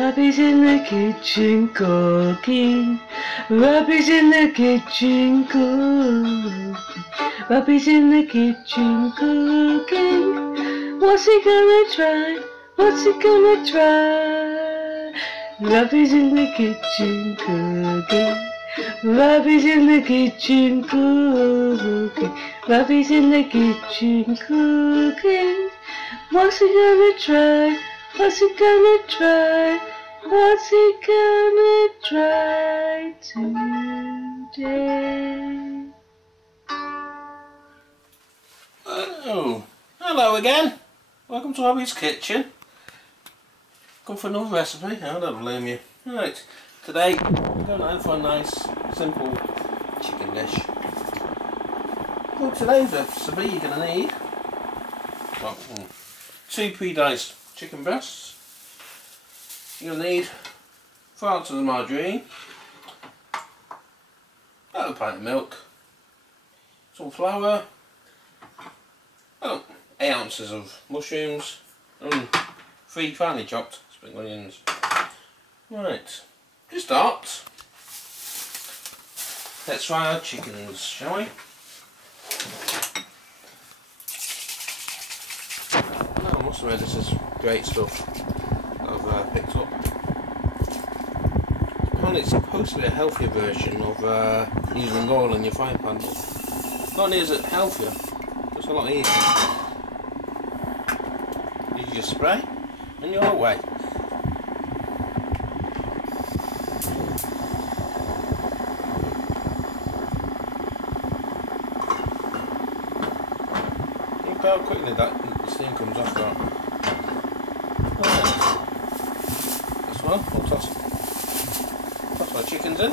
Robbie's in the kitchen cooking. Robbie's in the kitchen cooking. Robbie's in the kitchen cooking. What's he gonna try? What's he gonna try? Robbie's in the kitchen cooking. Robbie's in the kitchen cooking. Robbie's in the kitchen cooking. What's he gonna try? What's he gonna try? What's he gonna try today? Oh, hello again. Welcome to Robbie's kitchen. Come for another recipe. I don't blame you. Right, today we're going out for a nice, simple chicken dish. For today's recipe, you're going to need 2 pre-diced chicken breasts. You're going to need 4 ounces of margarine, about a pint of milk, some flour, 8 ounces of mushrooms, and 3 finely chopped spring onions. Right, to start, let's fry our chickens, shall we? Oh, I must have heard this is great stuff that I've picked up. Apparently it's supposed to be a healthier version of using oil in your frying pan. Not only is it healthier, it's a lot easier. You just spray and you're away. Look how quickly that steam comes off that. Right. This one, we'll toss our chickens in.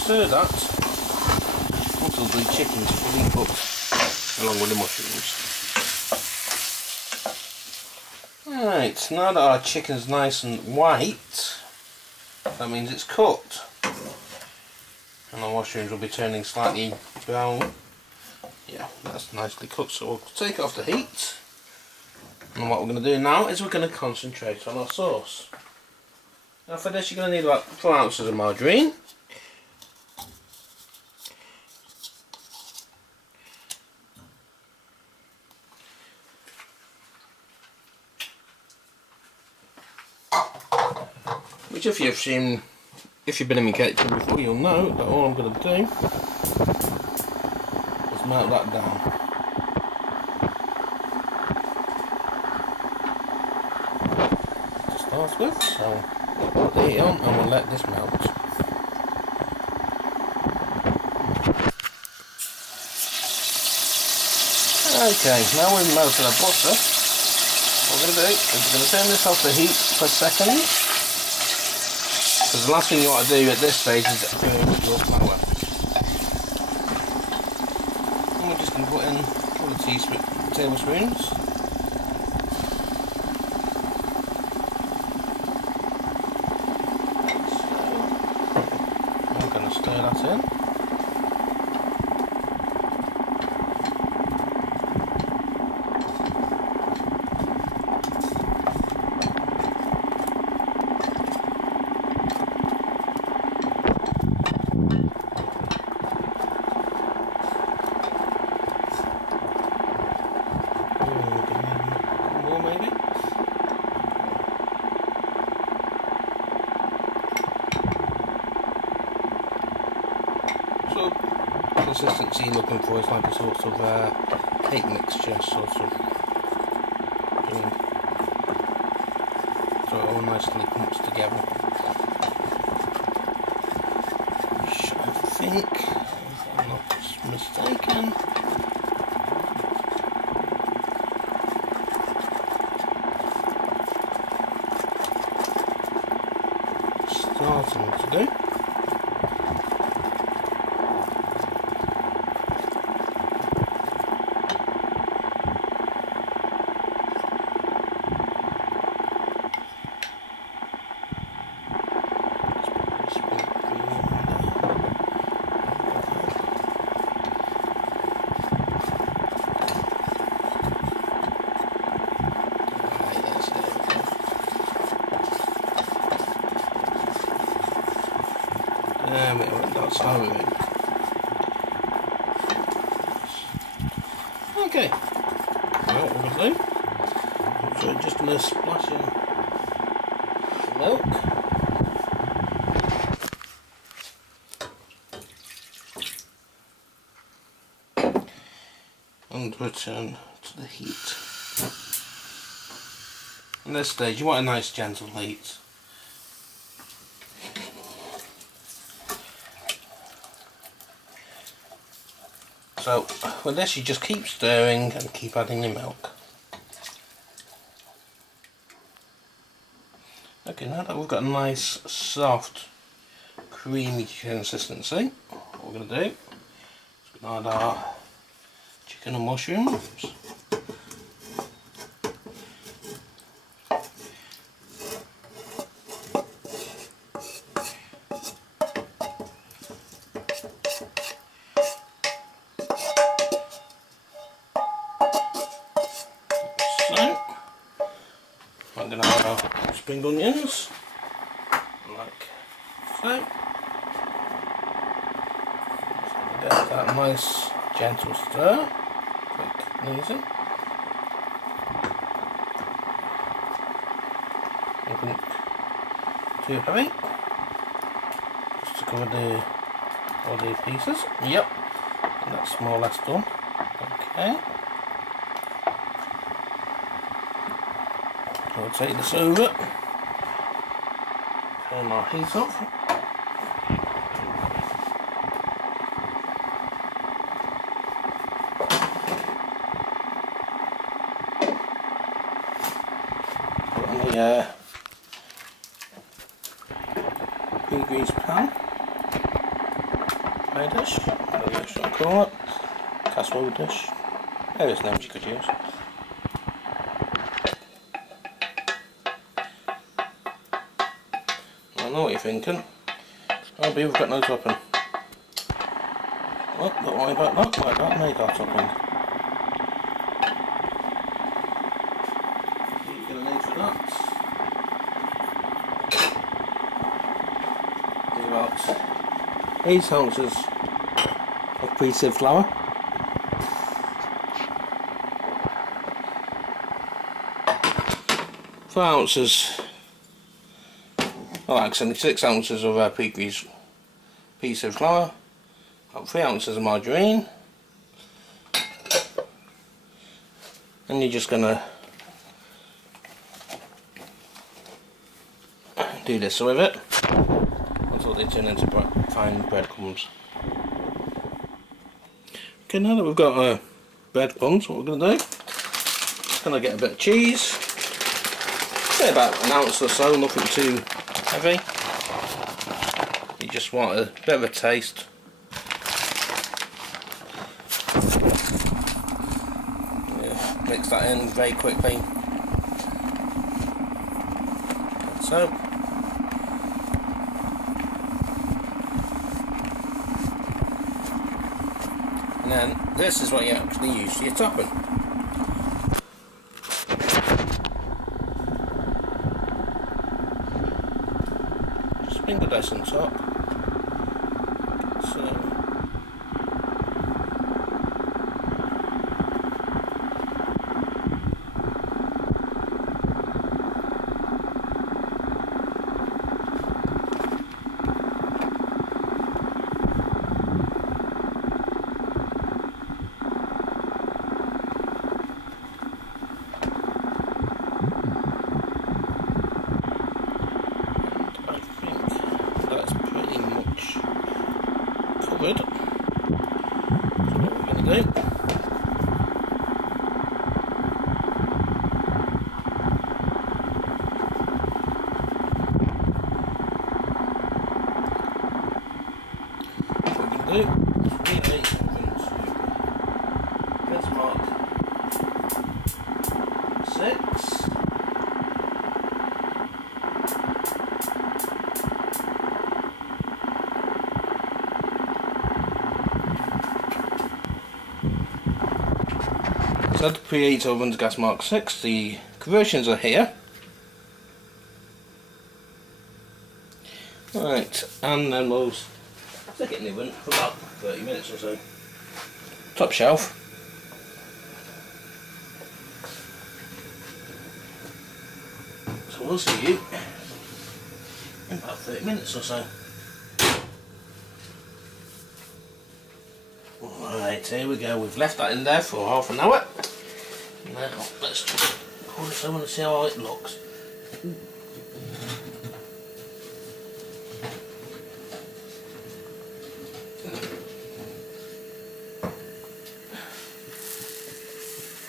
Stir that until the chickens fully cooked along with the mushrooms. Right, now that our chicken's nice and white, that means it's cooked. And the mushrooms will be turning slightly brown. Yeah, that's nicely cooked, so we'll take it off the heat. And what we're going to do now is we're going to concentrate on our sauce. Now for this you're going to need about 4 ounces of margarine. Which if you've been in my kitchen before, you'll know that all I'm going to do is melt that down. To start with, so we'll put the heat on and we'll let this melt. Okay, now we've melted our butter, what we're going to do is we're going to turn this off the heat for a second. Because the last thing you want to do at this stage is burn your flour. And we're just going to put in a couple of tablespoons. So, I'm going to stir that in. Consistency you're looking for is like a sort of cake mixture, sort of, so it all nicely comes together. Which I think, if I'm not mistake, again. Starting to do. There we go, that's how we went. Okay, right, what we're going to do, so just going to splash in some milk. And return to the heat. At this stage you want a nice gentle heat. So with this you just keep stirring and keep adding your milk. Okay, now that we've got a nice soft creamy consistency, what we're going to do is we're going to add our chicken and mushrooms. I'm going to add our spring onions, like so. Get that nice gentle stir, quick and easy. Nothing too heavy, just to cover all the pieces. Yep, and that's more or less done. Okay. I'll take this over, turn my heat off. Put on the pea grease pan, pie dish, whatever you should call it, casserole dish, various names you could use. I know what you're thinking. Robbie, we've got no topping. Well, don't worry about that, let that make our topping. What you're going to need for that is about 8 ounces of pre-sieved flour. Four ounces. Like 76 ounces of pea-sieved flour, about 3 ounces of margarine, and you're just going to do this with it until they turn into fine breadcrumbs. Okay, now that we've got our breadcrumbs, what we're going to do, going to get a bit of cheese, say about an ounce or so, nothing too heavy. You just want a bit of a taste. Yeah, mix that in very quickly. Like so. And then this is what you actually use for your topping. Sprinkle this on top. So good. So what we're going to do. Gas mark 6. So the preheat oven's gas mark 6, the conversions are here. Right, and then we'll stick it in the oven for about 30 minutes or so. Top shelf. So we'll see you in about 30 minutes or so. Alright, here we go. We've left that in there for half an hour. Now let's just pour this over and see how it looks.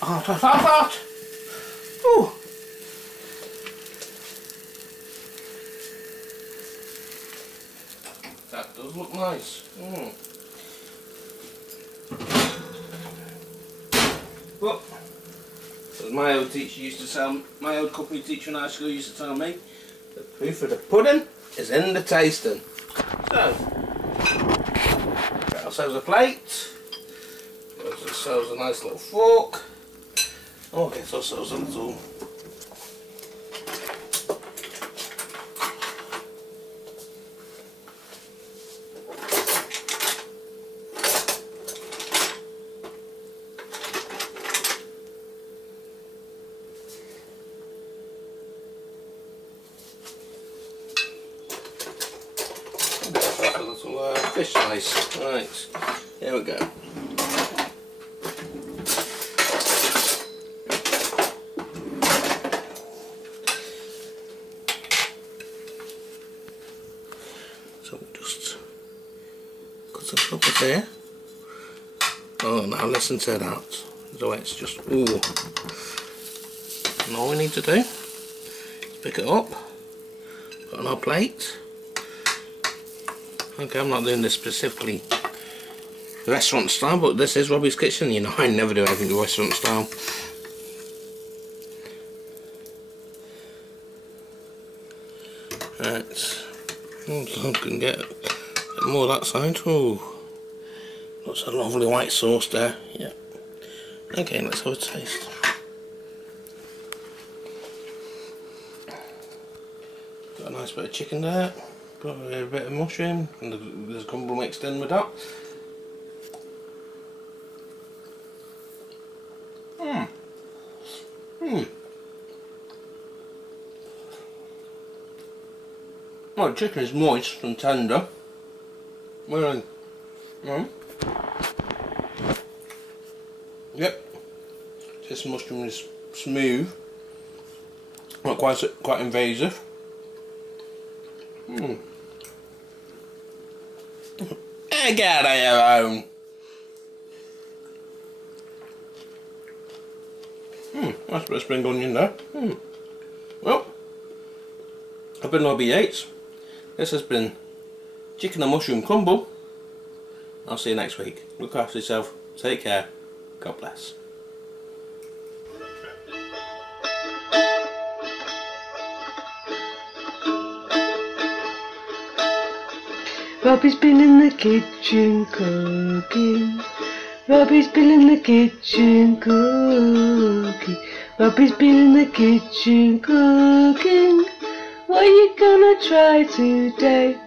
Hot, hot, hot, hot! Ooh! That does look nice. Well, as my old teacher used to tell, my old cookery teacher in high school used to tell me, the proof of the pudding is in the tasting. So, get ourselves a plate, get ourselves a nice little fork. Oh, get ourselves a little fish slice. Right, here we go. So just cut it up there. Oh, now listen to that. The way it's just, ooh. And all we need to do is pick it up, put it on our plate. Okay, I'm not doing this specifically restaurant style, but this is Robbie's kitchen. You know, I never do anything restaurant style. Right, I can get more of that side. Oh, looks a lovely white sauce there. Yeah. Okay, let's have a taste. Got a nice bit of chicken there. Got a bit of mushroom, and there's crumble mixed in with that. Well, the chicken is moist and tender. Well, yep. This mushroom is smooth, not quite invasive. Get out of your own. Nice bit of spring onion there. Well, I've been Robbie Yates. This has been chicken and mushroom crumble. I'll see you next week. Look after yourself. Take care. God bless. Robbie's been in the kitchen cooking. Robbie's been in the kitchen cooking. Robbie's been in the kitchen cooking. What are you gonna try today?